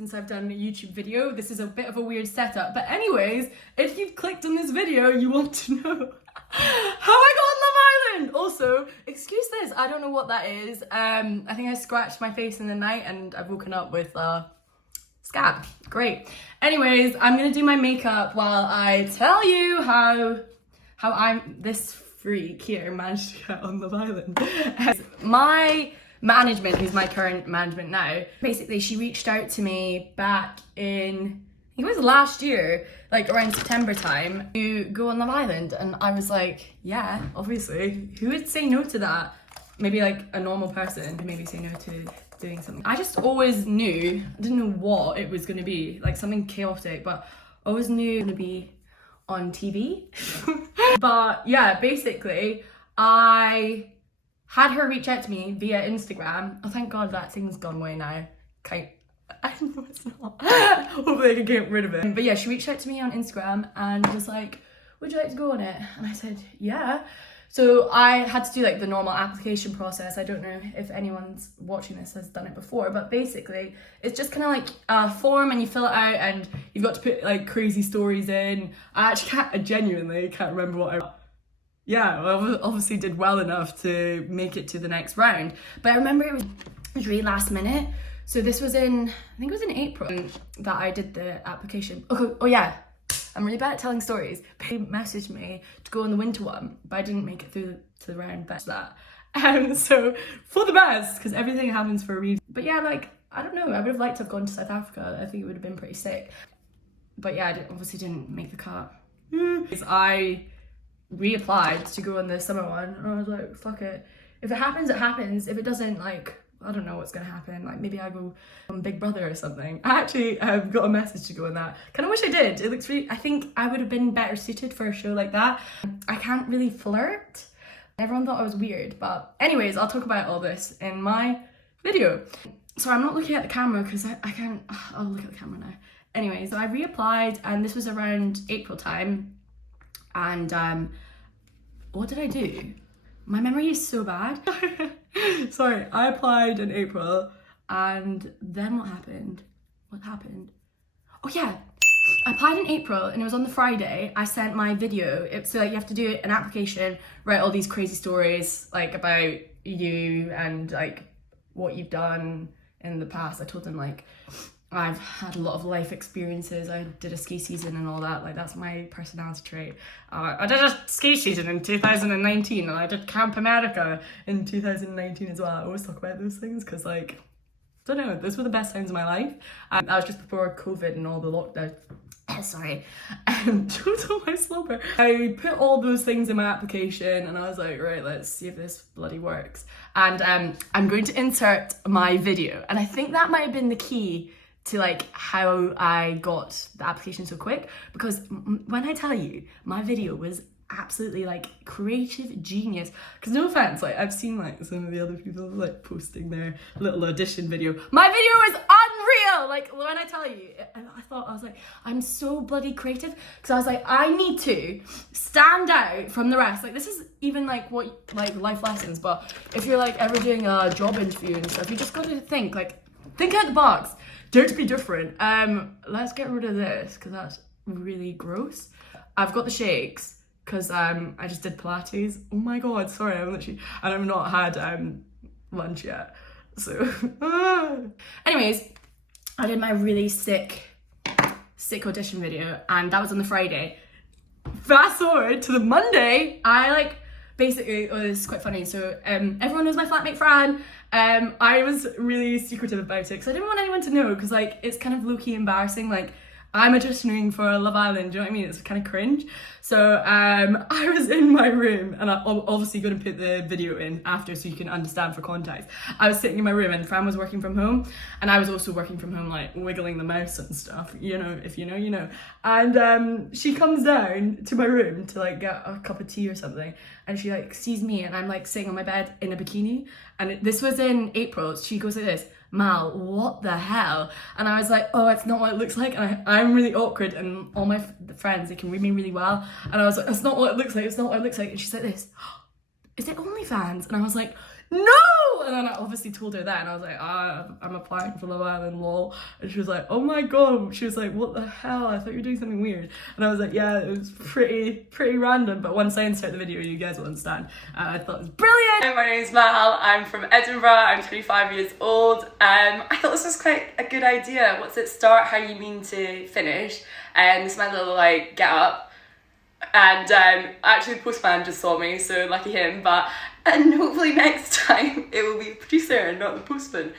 since I've done a YouTube video. This is a bit of a weird setup, but anyways, if you've clicked on this video, you want to know how I got on Love Island. Also, excuse this, I don't know what that is. I think I scratched my face in the night and I've woken up with scab. Great. Anyways, I'm gonna do my makeup while I tell you how I'm this freak here managed to get on Love Island. My management, who's my current management now, basically she reached out to me back in, I think it was last year, like around September time, to go on Love Island, and I was like, yeah, obviously, who would say no to that? Maybe like a normal person would maybe say no to doing something. I just always knew, I didn't know what it was gonna be, like something chaotic, but I always knew it was gonna be on TV. But yeah, basically, I had her reach out to me via Instagram. Oh, thank God that thing's gone away now. I know it's not. Hopefully I can get rid of it. But yeah, she reached out to me on Instagram and was like, would you like to go on it? And I said, yeah. So I had to do like the normal application process. I don't know if anyone's watching this has done it before, but basically it's just kind of like a form and you fill it out and you've got to put like crazy stories in. I genuinely can't remember what I... Yeah, I obviously did well enough to make it to the next round. But I remember it was really last minute. So this was in, I think it was in April that I did the application. Oh yeah, I'm really bad at telling stories. They messaged me to go on the winter one, but I didn't make it through to the round best that. So for the best, because everything happens for a reason. But yeah, like, I don't know, I would have liked to have gone to South Africa. I think it would have been pretty sick. But yeah, I obviously didn't make the cut. I reapplied to go on the summer one and I was like, fuck it. If it happens, it happens. If it doesn't, like, I don't know what's gonna happen. Like maybe I go on Big Brother or something. I actually got a message to go on that. Kind of wish I did. It looks really, I think I would have been better suited for a show like that. I can't really flirt. Everyone thought I was weird, but anyways, I'll talk about all this in my video. So I'm not looking at the camera because I can't, I'll look at the camera now. Anyways, so I reapplied and this was around April time. And what did I do? My memory is so bad. Sorry, I applied in April and then what happened? What happened? Oh yeah, I applied in April and it was on the Friday. I sent my video. So like you have to do an application, write all these crazy stories like about you and like what you've done in the past. I told them like, I've had a lot of life experiences. I did a ski season and all that. Like that's my personality trait. I did a ski season in 2019 and I did Camp America in 2019 as well. I always talk about those things because like, I don't know, those were the best times of my life. That was just before COVID and all the lockdown. Sorry, total my slobber. I put all those things in my application and I was like, right, let's see if this bloody works. And I'm going to insert my video. And I think that might have been the key to like how I got the application so quick, because when I tell you my video was absolutely like creative genius, because no offense, like I've seen like some of the other people like posting their little audition video. My video is unreal. Like when I tell you, I was like, I'm so bloody creative, because I was like, I need to stand out from the rest. Like this is even like what like life lessons, but if you're like ever doing a job interview and stuff, you just got to think out the box. Don't be different. Let's get rid of this because that's really gross. I've got the shakes because I just did Pilates. Oh my God, sorry, I've not had lunch yet. So, anyways, I did my really sick audition video and that was on the Friday. Fast forward to the Monday, basically, it's quite funny. So everyone knows my flatmate Fran. I was really secretive about it because I didn't want anyone to know, because like it's kind of low-key embarrassing. Like I'm auditioning for Love Island, do you know what I mean? It's kind of cringe. So I was in my room and I'm obviously going to put the video in after so you can understand for context. I was sitting in my room and Fran was working from home and I was also working from home, like wiggling the mouse and stuff, you know, if you know, you know. And she comes down to my room to like get a cup of tea or something, and she like sees me and I'm like sitting on my bed in a bikini, and this was in April. She goes like this, Mal, what the hell? And I was like, oh, it's not what it looks like. And I'm really awkward, and all my friends, they can read me really well. And I was like, it's not what it looks like, it's not what it looks like. And she's like this, is it OnlyFans? And I was like, no, lol. And then I obviously told her that, and I was like, I'm applying for Love Island, lol. And she was like, oh my god. She was like, what the hell? I thought you were doing something weird. And I was like, yeah, it was pretty random. But once I insert the video, you guys will understand. I thought it was brilliant. Hi, my name is Mal. I'm from Edinburgh. I'm 25 years old. I thought this was quite a good idea. What's it start, how you mean to finish. And this is my little like get up. And actually the postman just saw me, so lucky him. And hopefully next time it will be the producer and not the postman.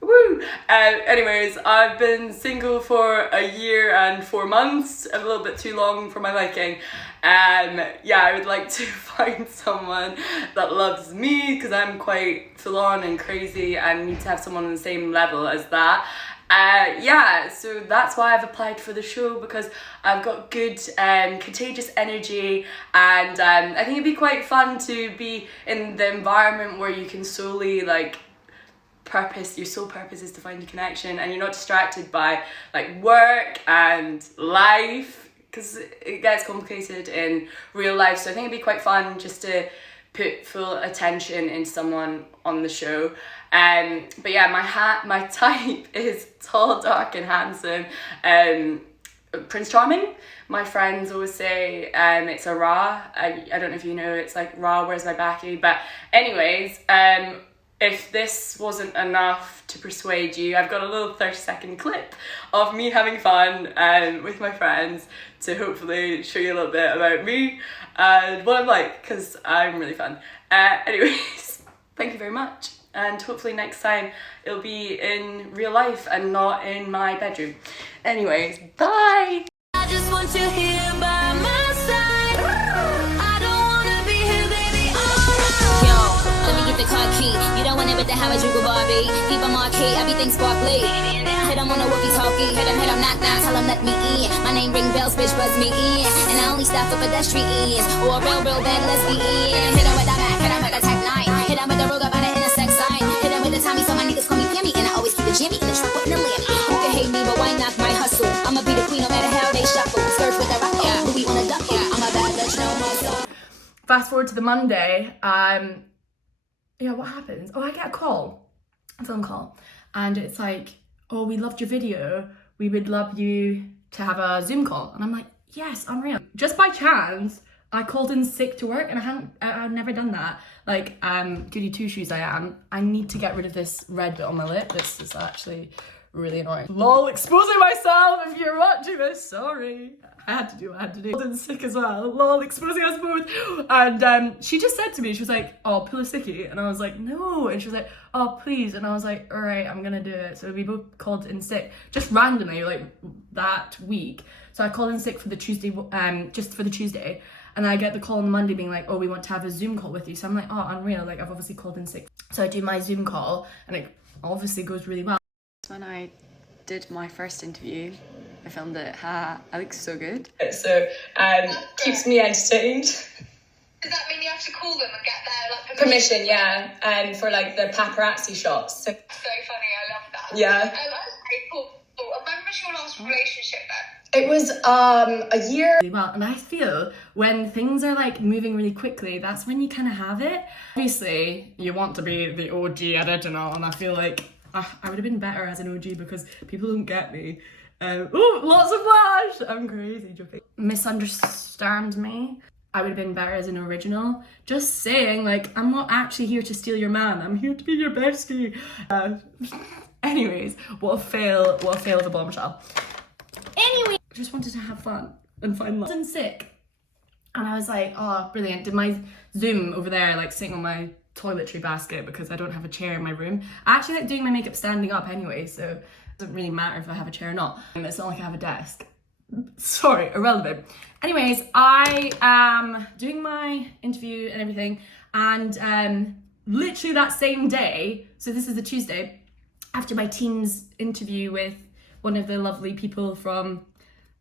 Woo! Anyways, I've been single for a year and 4 months, a little bit too long for my liking. Yeah, I would like to find someone that loves me, because I'm quite full on and crazy and need to have someone on the same level as that. Yeah, so that's why I've applied for the show, because I've got good contagious energy, and I think it'd be quite fun to be in the environment where you can solely like your sole purpose is to find a connection, and you're not distracted by like work and life, because it gets complicated in real life. So I think it'd be quite fun just to put full attention into someone on the show. But yeah, my type is tall, dark and handsome. Prince Charming. My friends always say it's a Ra. I don't know if you know, it's like Ra, where's my backy? But anyways, if this wasn't enough to persuade you, I've got a little 30-second clip of me having fun with my friends to hopefully show you a little bit about me and what I'm like, because I'm really fun. Anyways, thank you very much, and hopefully next time it'll be in real life and not in my bedroom. Anyways, bye! I just want you here by my side. I don't wanna be here, baby, all yo, let me get the car key. You don't want it, but the how I you go Barbie. Keep on marquee, everything sparkly. Hit him on a walkie-talkie, hit him, knock, knock, tell him let me in. My name ring bells, bitch, buzz me in. And I only stop for pedestrians or a real bad lesbian. Hit him with the Mac, hit him with the Tech 9. Hit him with the Ruger by the intersex sign. Hit him with the Tommy, so my niggas call me Pammy. And I always keep the Jimmy in the truck with the Lammy. You can hate me, but why not my hustle? I'ma be the queen no matter how they shuffle. Surf with the rock, yeah. Movie on a duck, yeah. I'm a bad bitch, no more so. Fast forward to the Monday, yeah, what happens? Oh, I get a phone call, and it's like, oh, we loved your video. We would love you to have a Zoom call. And I'm like, yes, unreal. Just by chance, I called in sick to work, and I've never done that. Like, goody two shoes I am. I need to get rid of this red bit on my lip. This is actually really annoying. Lol, exposing myself. If you're watching this, sorry. I had to do what I had to do. Called in sick as well. Lol, exposing us both. And she just said to me, she was like, oh, pull a sickie. And I was like, no. And she was like, oh, please. And I was like, all right, I'm gonna do it. So we both called in sick, just randomly, like that week. So I called in sick for the Tuesday, just for the Tuesday. And I get the call on the Monday being like, oh, we want to have a Zoom call with you. So I'm like, oh, unreal. Like, I've obviously called in sick. So I do my Zoom call, and it obviously goes really well. When I did my first interview, I filmed it. I look so good. So keeps me entertained. Does that mean you have to call them and get their like Permission, yeah. And for like the paparazzi shots. So so funny, I love that. yeah. That's very cool. And when was your last relationship then? It was a year. Well, and I feel when things are like moving really quickly, that's when you kind of have it. Obviously, you want to be the OG original, and I feel like I would have been better as an OG because people don't get me. Oh, lots of flash! I'm crazy, joking. Misunderstand me. I would have been better as an original. Just saying, like, I'm not actually here to steal your man. I'm here to be your bestie. Anyways, what a fail of a bombshell. Anyway, I just wanted to have fun and find love. I was sick. And I was like, oh, brilliant. Did my Zoom over there, like, sitting on my toiletry basket because I don't have a chair in my room. I actually like doing my makeup standing up anyway, so it doesn't really matter if I have a chair or not. It's not like I have a desk. Sorry, irrelevant. Anyways, I am doing my interview and everything, and literally that same day, so this is the Tuesday, after my Teams interview with one of the lovely people from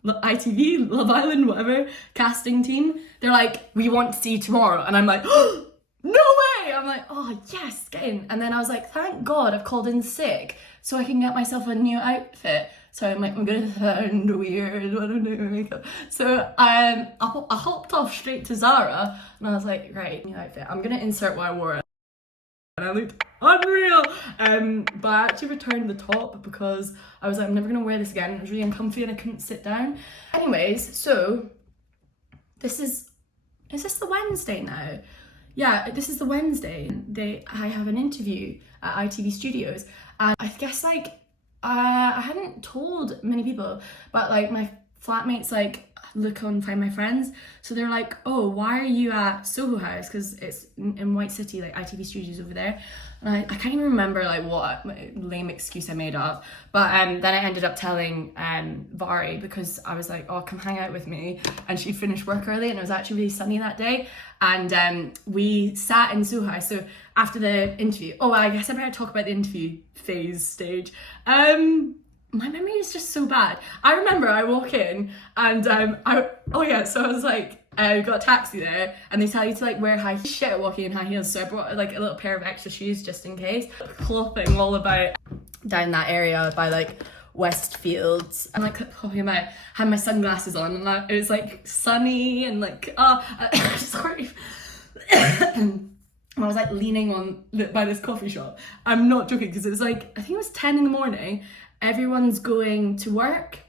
ITV, Love Island, whatever, casting team, they're like, we want to see you tomorrow. And I'm like, oh, no way! I'm like, oh yes, get in. And then I was like, thank God I've called in sick so I can get myself a new outfit. So I'm like, I'm gonna sound weird when I'm doing my makeup. So I hopped off straight to Zara, and I was like, right, new outfit. I'm gonna insert what I wore. and I looked unreal. But I actually returned the top because I was like, I'm never gonna wear this again. It was really uncomfy and I couldn't sit down. Anyways, so is this the Wednesday now? Yeah, this is the Wednesday. I have an interview at ITV Studios, and I guess like I hadn't told many people, but like my flatmates like look on Find My Friends, so they're like, oh, why are you at Soho House, because it's in White City, like ITV Studios over there. And I can't even remember like what lame excuse I made up, but then I ended up telling Vari, because I was like, oh, come hang out with me, and she finished work early and it was actually really sunny that day, and we sat in Soho House. So after the interview, oh, I guess I better talk about the interview phase stage. My memory is just so bad. I remember I walk in and so I was like, got a taxi there, and they tell you to like wear high shit walking in high heels, so I brought like a little pair of extra shoes just in case. Clopping all about down that area by like Westfields, and like clopping about, had my sunglasses on, and it was like sunny and like sorry. I was like leaning on by this coffee shop. I'm not joking, because it was like, I think it was 10 in the morning. Everyone's going to work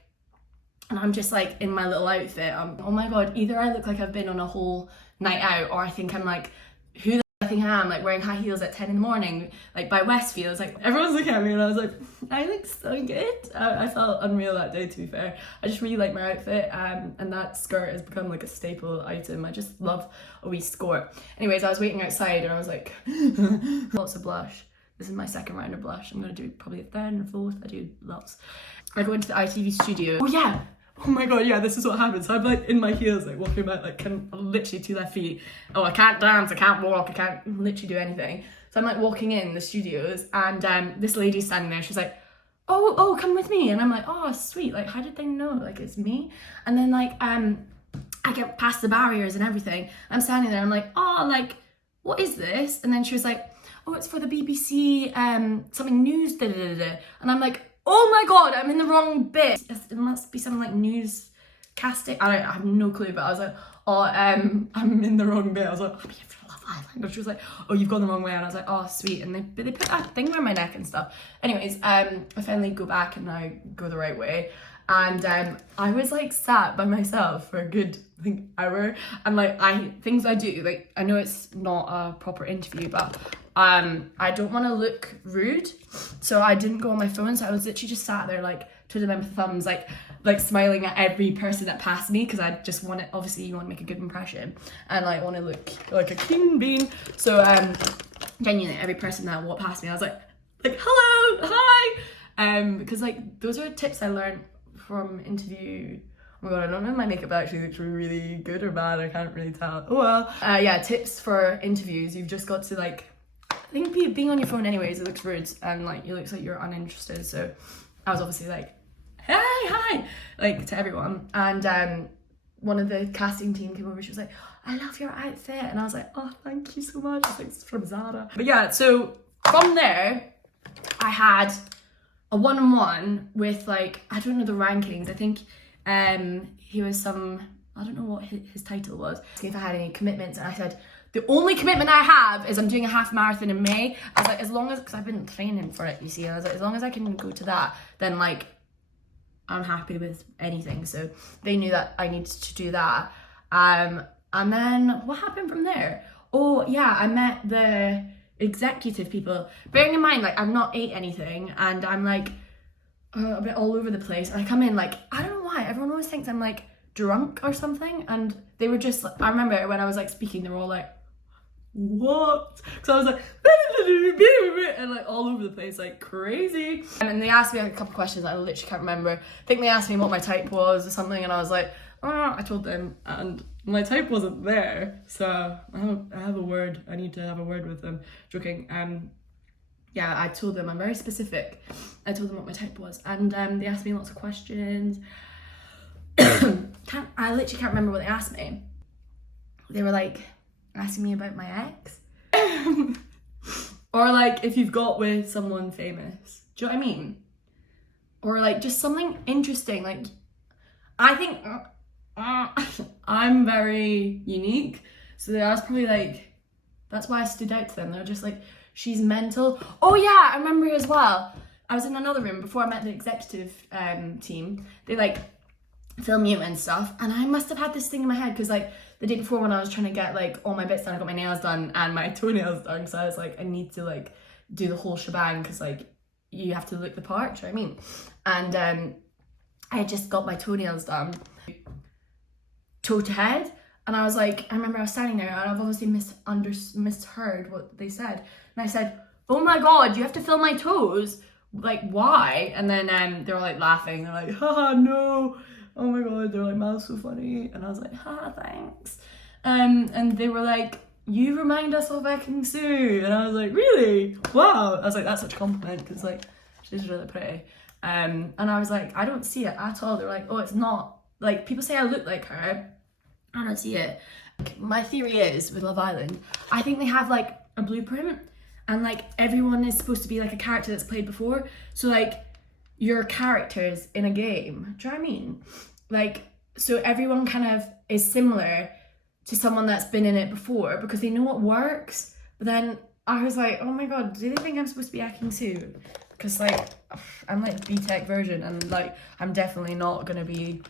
and I'm just like in my little outfit. Oh my god, either I look like I've been on a whole night out, or I think I'm like, who the I think I am, like wearing high heels at 10 in the morning, like by Westfields. Like everyone's looking at me and I was like, I look so good. I felt unreal that day, to be fair. I just really like my outfit, and that skirt has become like a staple item. I just love a wee skirt. Anyways, I was waiting outside and I was like, lots of blush. This is my second round of blush. I'm gonna do probably a third and a fourth. I do lots. I go into the ITV studio. Oh yeah. Oh my god, yeah, this is what happens. So I'm like in my heels, like walking about, like literally 2 left feet. Oh, I can't dance, I can't walk, I can't literally do anything. So I'm like walking in the studios, and this lady's standing there. She's like, oh, come with me. And I'm like, oh, sweet. Like, how did they know? Like, it's me. And then like, I get past the barriers and everything. I'm standing there. I'm like, oh, like, what is this? And then she was like, oh, it's for the BBC, something news, da da da da. And I'm like, oh my god, I'm in the wrong bit. It must be something like newscasting. I have no clue, but I was like, oh, I'm in the wrong bit. I was like, I'm here for Love Island. And she was like, oh, you've gone the wrong way. And I was like, oh, sweet. And they put that thing around my neck and stuff. Anyways, I finally go back and I go the right way. And I was like sat by myself for a good, I think, hour. And like things I do, like I know it's not a proper interview, but I don't want to look rude, so I didn't go on my phone. So I was literally just sat there like twiddling my thumbs, like smiling at every person that passed me, because I just want to, obviously you want to make a good impression and like want to look like a king bean. So genuinely every person that walked past me, I was like hello, hi, because like those are tips I learned from interview. Oh my god, I don't know if my makeup actually looks really good or bad. I can't really tell. Oh well. Yeah, tips for interviews. You've just got to like, I think being on your phone anyways, it looks rude and like it looks like you're uninterested. So I was obviously like, hey, hi, like to everyone. And one of the casting team came over. She was like, I love your outfit. And I was like, oh, thank you so much. It's like, it's from Zara. But yeah, so from there, I had a one-on-one with like, I don't know the rankings. I think he was some, I don't know what his title was. If I had any commitments, and I said, the only commitment I have is I'm doing a half marathon in May. I was like, as long as, because I've been training for it, you see, I was like, as long as I can go to that, then like, I'm happy with anything. So they knew that I needed to do that. And then what happened from there? Oh yeah, I met the executive people. Bearing in mind, like I've not ate anything and I'm like a bit all over the place. And I come in like, I don't know why, everyone always thinks I'm like drunk or something. And they were just, I remember when I was like speaking, they were all like, what? Because I was like, and like all over the place, like crazy. And then they asked me like a couple of questions I literally can't remember. I think they asked me what my type was or something, and I was like, oh, I told them, and my type wasn't there. So I have a word. I need to have a word with them. Joking. Yeah, I told them I'm very specific. I told them what my type was, and they asked me lots of questions. I literally can't remember what they asked me. They were like asking me about my ex. Or like if you've got with someone famous. Do you know what I mean? Or like just something interesting. Like I think I'm very unique. So that's probably like, that's why I stood out to them. They were just like, she's mental. Oh yeah, I remember as well. I was in another room before I met the executive team. They like film you and stuff, and I must have had this thing in my head because like the day before when I was trying to get like all my bits done, I got my nails done and my toenails done, so I was like, I need to like do the whole shebang because like you have to look the part, do you know what I mean? And I had just got my toenails done, toe to head, and I was like, I remember I was standing there and I've obviously misheard what they said, and I said, oh my god, you have to film my toes, like why? And then they were like laughing, they're like, haha, no, oh my god, they're like, Mal's so funny, and I was like, haha, thanks. And they were like, you remind us of Ekin Su, and I was like, really? Wow. I was like, that's such a compliment because like she's really pretty. And I was like, I don't see it at all. They're like, oh, it's not, like people say I look like her, I don't see it. My theory is with Love Island, I think they have like a blueprint, and like everyone is supposed to be like a character that's played before, so like your characters in a game, do you know what I mean? Like, so everyone kind of is similar to someone that's been in it before because they know what works. But then I was like, oh my god, do they think I'm supposed to be Ekin Su? Because like I'm like B-Tech version, and like I'm definitely not gonna be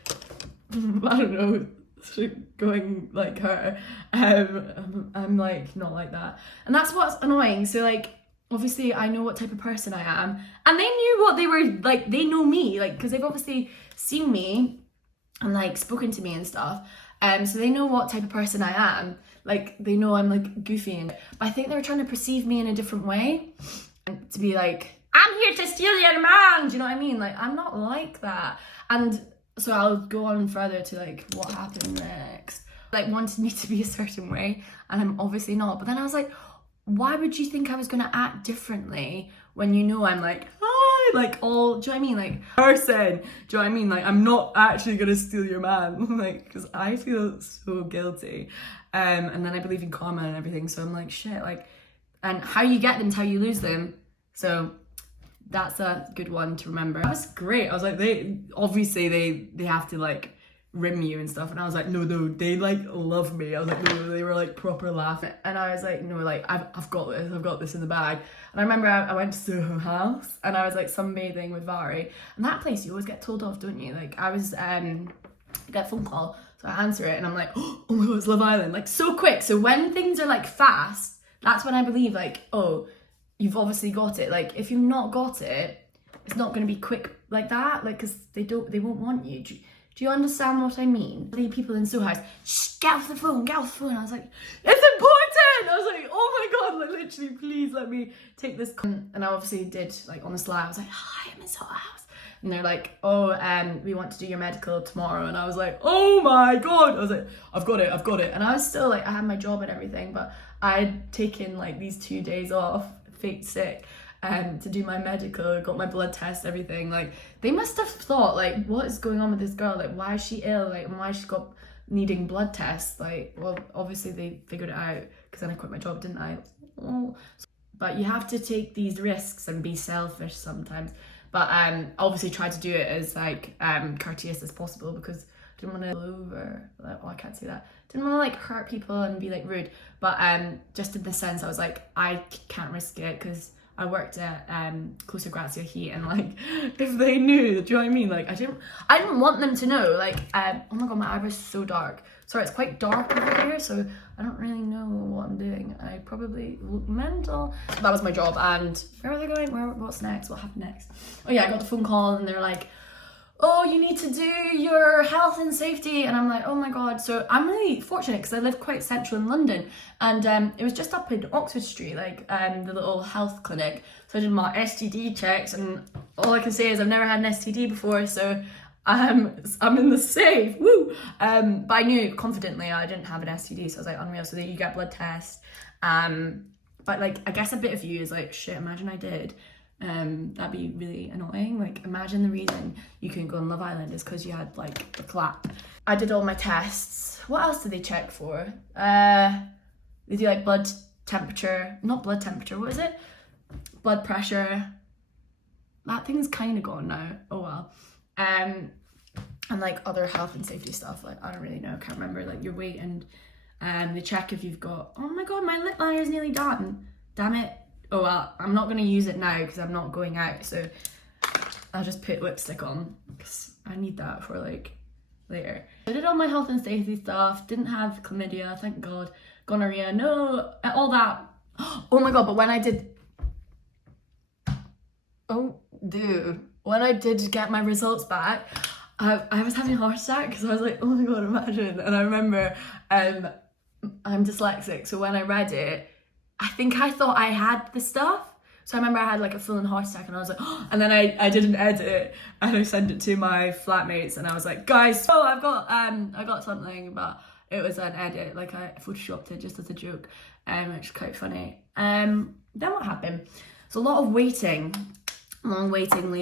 I don't know, going like her. I'm like not like that, and that's what's annoying. So like obviously I know what type of person I am, and they knew what they were like, they know me, like because they've obviously seen me and like spoken to me and stuff, so they know what type of person I am. Like they know I'm like goofy, and but I think they were trying to perceive me in a different way, and to be like, I'm here to steal your man, do you know what I mean? Like I'm not like that. And so I'll go on further to like what happened next. Like wanted me to be a certain way, and I'm obviously not. But then I was like, why would you think I was gonna act differently when you know I'm like, hi, like all, do you know what I mean? Like person, do you know what I mean? Like I'm not actually gonna steal your man, like because I feel so guilty. And then I believe in karma and everything, so I'm like, shit, like, and how you get them is how you lose them. So that's a good one to remember. That was great. I was like, they obviously they have to like rim you and stuff, and I was like, no, they like love me. I was like, no, they were like proper laughing, and I was like, no, like I've got this in the bag. And I remember I went to Soho House, and I was like sunbathing with Vari, and that place you always get told off, don't you? Like I was get a phone call, so I answer it, and I'm like, oh my god, it's Love Island, like so quick. So when things are like fast, that's when I believe like, oh, you've obviously got it. Like if you've not got it, it's not going to be quick like that, like because they won't want you. Do you understand what I mean? The people in Soho House, shh, get off the phone. I was like, it's important. I was like, oh my god, like literally, please let me take this. And I obviously did, like on the sly, I was like, hi, I'm in Soho House. And they're like, oh, we want to do your medical tomorrow. And I was like, oh my god. I was like, I've got it. And I was still like, I had my job and everything, but I had taken like these 2 days off, fake sick, to do my medical, got my blood test, everything. Like they must have thought like, what is going on with this girl? Like why is she ill? Like why she got needing blood tests? Like, well, obviously they figured it out because then I quit my job, didn't I? Oh. But you have to take these risks and be selfish sometimes. But obviously try to do it as like courteous as possible because I didn't want to over, like, oh, I can't say that. Didn't want to like hurt people and be like rude. But just in the sense, I was like, I can't risk it because I worked at Closer Grazia Heat, and like if they knew, do you know what I mean? Like I didn't want them to know. Like oh my god, my eyebrows are so dark. Sorry, it's quite dark over here, so I don't really know what I'm doing. I probably look mental. That was my job, and where are they going? What's next? What happened next? Oh yeah, I got the phone call, and they're like, oh, you need to do your health and safety. And I'm like, oh my god. So I'm really fortunate because I live quite central in London, and it was just up in Oxford Street, like the little health clinic. So I did my STD checks, and all I can say is I've never had an STD before, so I'm in the safe, woo. But I knew confidently I didn't have an STD, so I was like, unreal. So then you get blood tests, but like I guess a bit of you is like, shit, imagine I did. That'd be really annoying. Like imagine the reason you couldn't go on Love Island is because you had like the clap. I did all my tests. What else did they check for? They do like blood temperature, not blood temperature, what is it? Blood pressure. That thing's kind of gone now, oh well. And like other health and safety stuff, like I don't really know, can't remember, like your weight, and they check if you've got, oh my god, my lip liner is nearly done, damn it. oh well, I'm not gonna use it now because I'm not going out, so I'll just put lipstick on because I need that for like later. I did all my health and safety stuff, didn't have chlamydia, thank God, gonorrhea, no, all that. Oh my God, but when I did, oh dude, when I did get my results back, I was having a heart attack because I was like, oh my God, imagine. And I remember I'm dyslexic, so when I read it, I think I thought I had the stuff. So I remember I had like a full-on heart attack and I was like, oh, and then I did an edit and I sent it to my flatmates and I was like, guys, oh, I got something, but it was an edit, like I photoshopped it just as a joke, which is quite funny. Then what happened? So a lot of waiting, long waiting,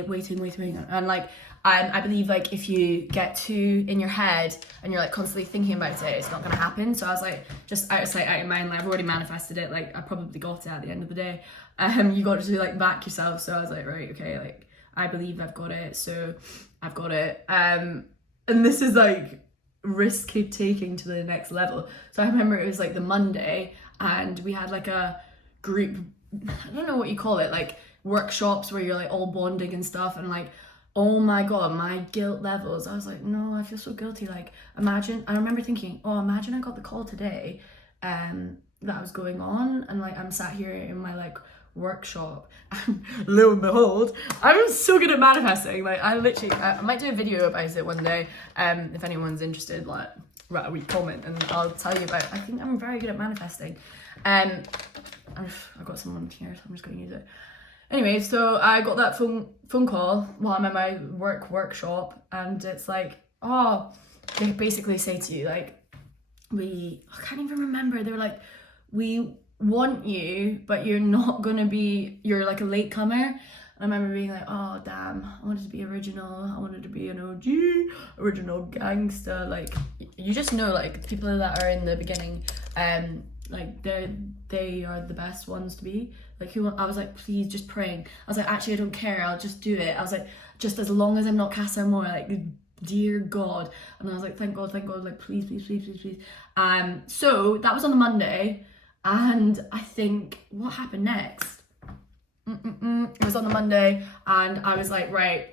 and like I believe like if you get too in your head and you're like constantly thinking about it, it's not gonna happen. So I was like, just out of sight, out of mind. Like I've already manifested it. Like I probably got it at the end of the day. You got to like back yourself. So I was like, right, okay, like I believe I've got it. So I've got it. And this is like risk taking to the next level. So I remember it was like the Monday, and we had like a group. I don't know what you call it, like workshops where you're like all bonding and stuff, and like, oh my God, my guilt levels. I was like, no, I feel so guilty. Like, imagine, I remember thinking, oh, imagine I got the call today that was going on, and like I'm sat here in my like workshop, and lo and behold, I'm so good at manifesting. Like I might do a video about it one day. If anyone's interested, like write a wee comment and I'll tell you about it. I think I'm very good at manifesting. I've got someone here, so I'm just going to use it. Anyway, so I got that phone call while I'm at my workshop, and it's like, oh, they basically say to you, like, I can't even remember, they were like, we want you, but you're like a latecomer. And I remember being like, oh damn, I wanted to be original, I wanted to be an OG, original gangster. Like, you just know, like, the people that are in the beginning, like they are the best ones to be. Like, I was like, please, just praying. I was like, actually, I don't care, I'll just do it. I was like, just as long as I'm not Casa Amor, like, dear God. And I was like, thank God, like, please. So that was on the Monday, and I think what happened next? It was on the Monday, and I was like, right,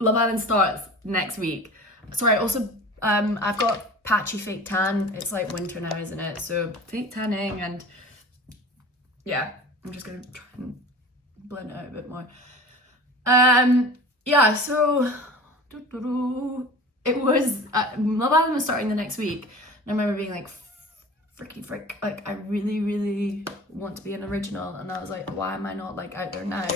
Love Island starts next week. Sorry, also, I've got patchy fake tan. It's like winter now, isn't it? So fake tanning, and yeah, I'm just gonna try and blend it out a bit more. Yeah, so it was Love Island was starting the next week, and I remember being like, frick, like I really want to be an original, and I was like, why am I not like out there now?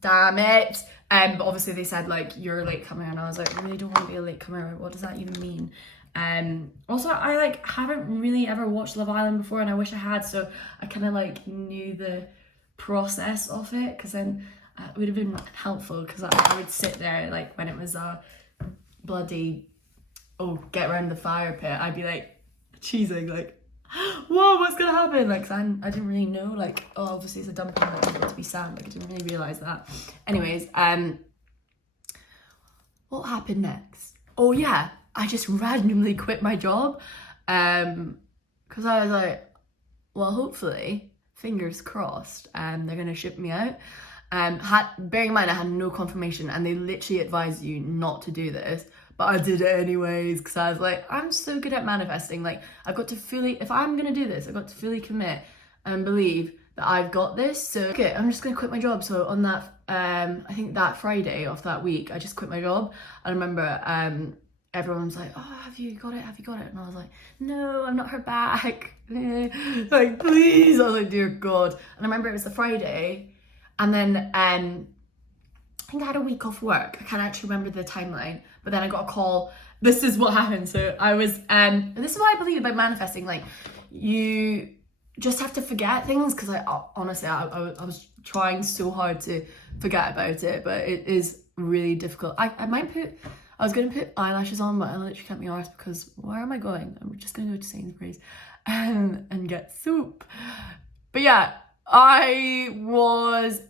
Damn it. But obviously they said like, you're a latecomer, and I was like, I really don't want to be a latecomer. What does that even mean? Also, I like haven't really ever watched Love Island before, and I wish I had, so I kind of like knew the process of it, because then it would have been helpful, because I would sit there like when it was a bloody get around the fire pit, I'd be like cheesing like, whoa, what's gonna happen? Like, I didn't really know, like, oh, obviously it's a dumping that's got to be sand, like I didn't really realise that. Anyways, what happened next? Oh yeah, I just randomly quit my job, because I was like, well, hopefully, fingers crossed, they're gonna ship me out. Bearing in mind I had no confirmation, and they literally advised you not to do this, but I did it anyways, because I was like, I'm so good at manifesting. Like, I've got to fully, if I'm gonna do this, I've got to fully commit and believe that I've got this. So okay, I'm just gonna quit my job. So on that, I think that Friday of that week, I just quit my job. I remember everyone was like, oh, have you got it? And I was like, no, I've not heard back. Like, please. I was like, dear God. And I remember it was the Friday, and then I think I had a week off work. I can't actually remember the timeline, but then I got a call. This is what happened. So I was, and this is what I believe about manifesting. Like, you just have to forget things, because honestly, I was trying so hard to forget about it, but it is really difficult. I was going to put eyelashes on, but I literally can't be arsed, because where am I going? I'm just going to go to Sainsbury's and get soup. But yeah, I was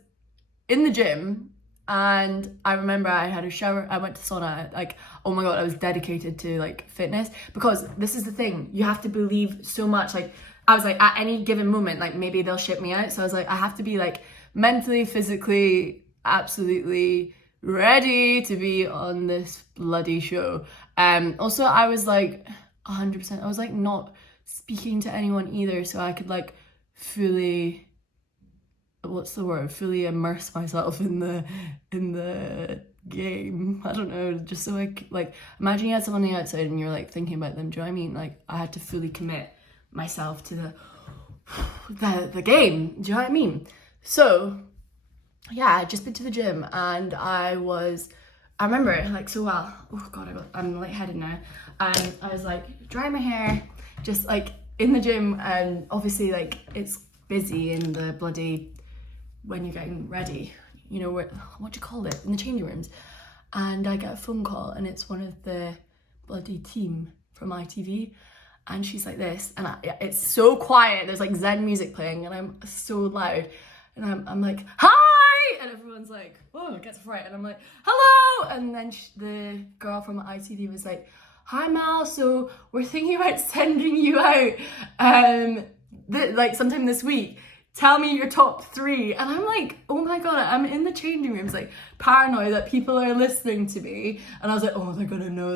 in the gym, and I remember I had a shower. I went to sauna. Like, oh my god, I was dedicated to like fitness, because this is the thing, you have to believe so much. Like, I was like, at any given moment, like maybe they'll ship me out, so I was like, I have to be like mentally, physically, absolutely ready to be on this bloody show. Also, I was like 100%, I was like not speaking to anyone either, so I could like fully, what's the word, fully immerse myself in the game. I don't know, just so like imagine you had someone on the outside and you're like thinking about them, do you know what I mean? Like, I had to fully commit myself to the game, do you know what I mean? So yeah, I'd just been to the gym, and I remember it like so well. Oh god, I'm lightheaded now. And I was like drying my hair, just like in the gym, and obviously like it's busy in the bloody, when you're getting ready, you know, what do you call it, in the changing rooms. And I get a phone call, and it's one of the bloody team from ITV, and she's like this, and it's so quiet, there's like Zen music playing, and I'm so loud, and I'm like, hi, and everyone's like, oh, it gets a fright, and I'm like, hello, and then the girl from ITV was like, hi Mal, so we're thinking about sending you out like sometime this week, tell me your top 3. And I'm like, oh my god, I'm in the changing rooms like paranoid that people are listening to me, and I was like, oh, they're gonna know,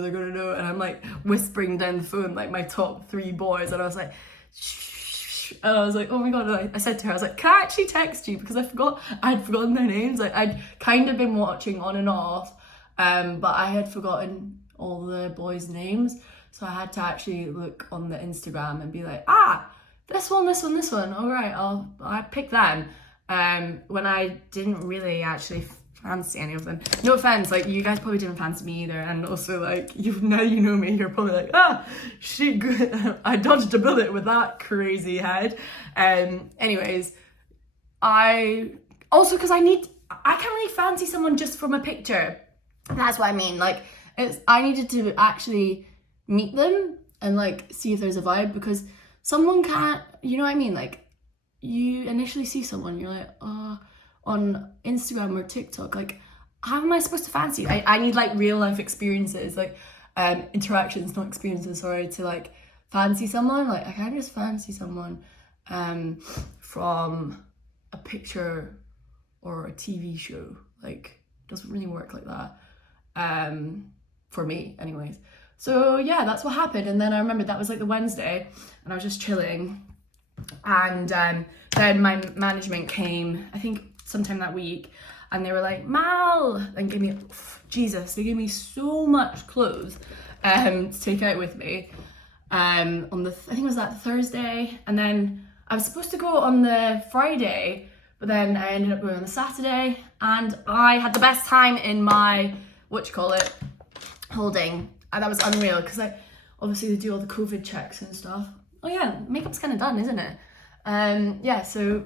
and I'm like whispering down the phone like my top 3 boys, and I was like, shh, and I was like, oh my god, I said to her, I was like, can I actually text you, because I'd forgotten their names. Like, I'd kind of been watching on and off, but I had forgotten all the boys' names, so I had to actually look on the Instagram and be like, this one, all right, I pick them, when I didn't really actually fancy any of them. No offense, like, you guys probably didn't fancy me either, and also like, now you know me, you're probably like, I dodged a bullet with that crazy head. Anyways, because I can't really fancy someone just from a picture. That's what I mean, like, I needed to actually meet them and like see if there's a vibe, because someone can't, you know what I mean? Like, you initially see someone, you're like, on Instagram or TikTok, like, how am I supposed to fancy you? I need like real life experiences, like interactions, not experiences, sorry, to like fancy someone. Like, I can't just fancy someone from a picture or a TV show. Like, it doesn't really work like that, for me anyways. So yeah, that's what happened. And then I remember that was like the Wednesday, and I was just chilling, and then my management came, I think sometime that week, and they were like, Mal, and they gave me so much clothes to take out with me on I think it was that Thursday, and then I was supposed to go on the Friday, but then I ended up going on the Saturday, and I had the best time in my holding. And that was unreal, because like obviously they do all the COVID checks and stuff. Oh yeah, makeup's kind of done, isn't it? Yeah, so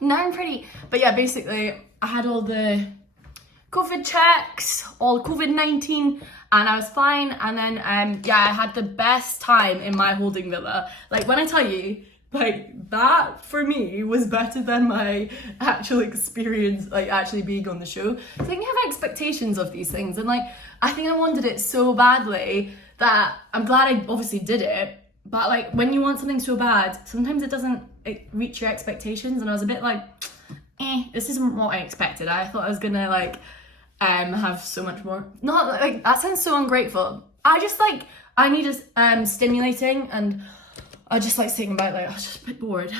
now I'm pretty. But yeah, basically I had all the COVID checks, all COVID-19, and I was fine. And then yeah, I had the best time in my holding villa. Like, when I tell you, like, that for me was better than my actual experience, like actually being on the show. So like, you have expectations of these things, and like, I think I wanted it so badly that I'm glad I obviously did it. But like, when you want something so bad, sometimes it doesn't reach your expectations, and I was a bit like, this isn't what I expected. I thought I was gonna like have so much more. Not like, that sounds so ungrateful. I just like, I needed stimulating, and I just like sitting about, like, I was just a bit bored.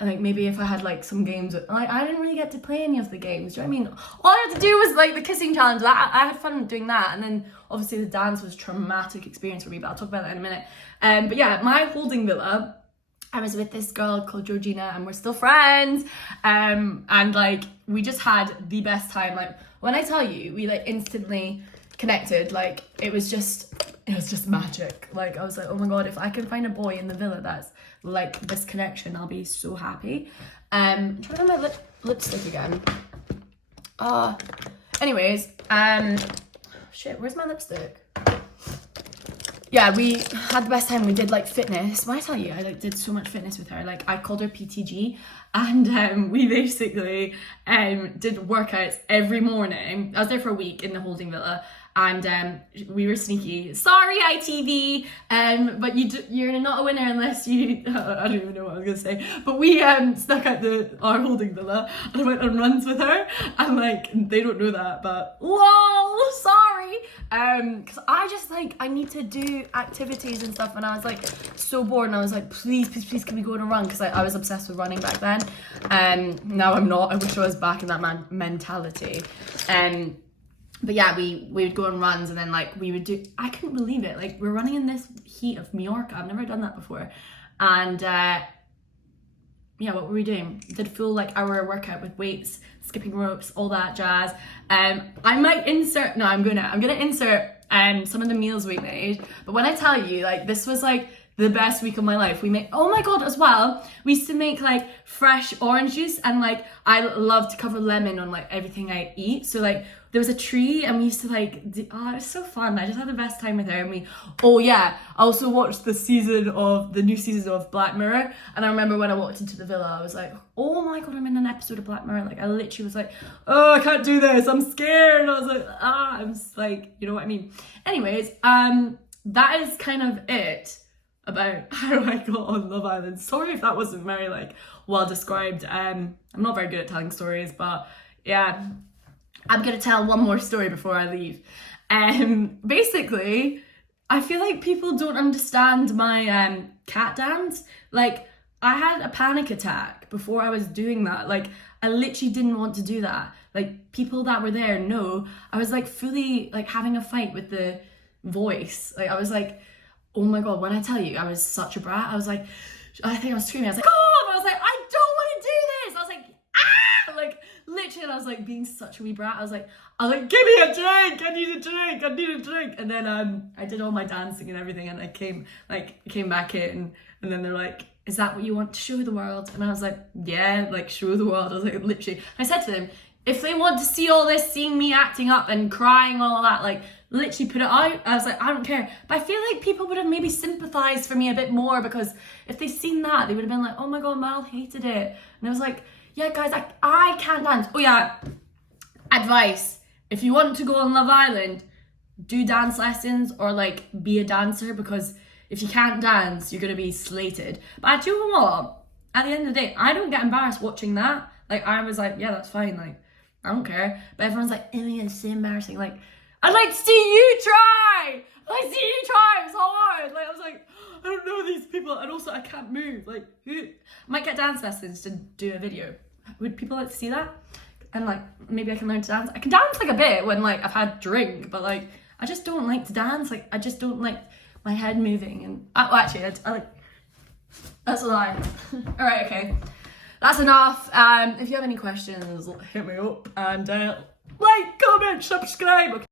And like, maybe if I had like some games, like, I didn't really get to play any of the games, do you know what I mean? All I had to do was like the kissing challenge. I had fun doing that, and then obviously the dance was a traumatic experience for me, but I'll talk about that in a minute. But yeah, my holding villa, I was with this girl called Georgina, and we're still friends. And like, we just had the best time. Like, when I tell you, we like instantly connected. Like, it was just magic. Like, I was like, oh my god, if I can find a boy in the villa that's like this connection, I'll be so happy. I'm trying to find my lipstick again. Anyways, shit, where's my lipstick? yeah, we had the best time. We did like fitness. When I tell you, I like did so much fitness with her. Like I called her PTG, and we basically did workouts every morning. I was there for a week in the holding villa, and we were sneaky. Sorry, ITV, but you're not a winner unless you. I don't even know what I was gonna say. But we snuck out our holding villa and I went on runs with her, and like they don't know that, but lol, sorry. Because I need to do activities and stuff, and I was like so bored, and I was like, please, can we go on a run? Because I was obsessed with running back then, and now I'm not. I wish I was back in that mentality. But yeah, we would go on runs, and then like we would do. I couldn't believe it. Like we're running in this heat of Mallorca. I've never done that before, and yeah, what were we doing? We did a full like hour workout with weights, skipping ropes, all that jazz. I might insert. No, I'm gonna insert some of the meals we made. But when I tell you, like this was like the best week of my life. We made, oh my god, as well, we used to make like fresh orange juice, and like I love to cover lemon on like everything I eat. So like there was a tree, and we used to like it was so fun. I just had the best time with her. And I also watched the new season of Black Mirror, and I remember when I walked into the villa, I was like, oh my god, I'm in an episode of Black Mirror. Like I literally was like, oh, I can't do this, I'm scared. And I was like, I'm just like, you know what I mean. Anyways, that is kind of it about how I got on Love Island. Sorry if that wasn't very like well described. I'm not very good at telling stories, but yeah, I'm gonna tell one more story before I leave. Basically, I feel like people don't understand my cat dance. Like I had a panic attack before I was doing that. Like I literally didn't want to do that. Like people that were there know I was like fully like having a fight with the voice. Like I was like, oh my god, when I tell you, I was such a brat. I was like, I think I was screaming. I was like, oh! I was like, I don't want to do this. I was like, ah! Like literally, and I was like being such a wee brat. I was like, give me a drink. I need a drink. And then I did all my dancing and everything, and I came back in, and then they're like, is that what you want to show the world? And I was like, yeah, like show the world. I was like, literally. I said to them, if they want to see all this, seeing me acting up and crying and all that, like literally put it out. I was like, I don't care. But I feel like people would have maybe sympathized for me a bit more, because if they'd seen that, they would have been like, oh my god, Mal hated it. And I was like, yeah guys, I can't dance. Oh yeah, advice, if you want to go on Love Island, do dance lessons or like be a dancer, because if you can't dance, you're gonna be slated. But I do you know what, at the end of the day, I don't get embarrassed watching that. Like I was like, yeah, that's fine, like I don't care. But everyone's like, oh yeah, it's so embarrassing. Like I'd like to see you try. It's hard. Like I was like, I don't know these people, and also I can't move. Like who might get dance lessons to do a video. Would people like to see that? And like maybe I can learn to dance. I can dance like a bit when like I've had drink, but like I just don't like to dance. Like I just don't like my head moving. And actually, I like, that's a lie. All right, okay, that's enough. If you have any questions, hit me up, and like, comment, subscribe. Okay.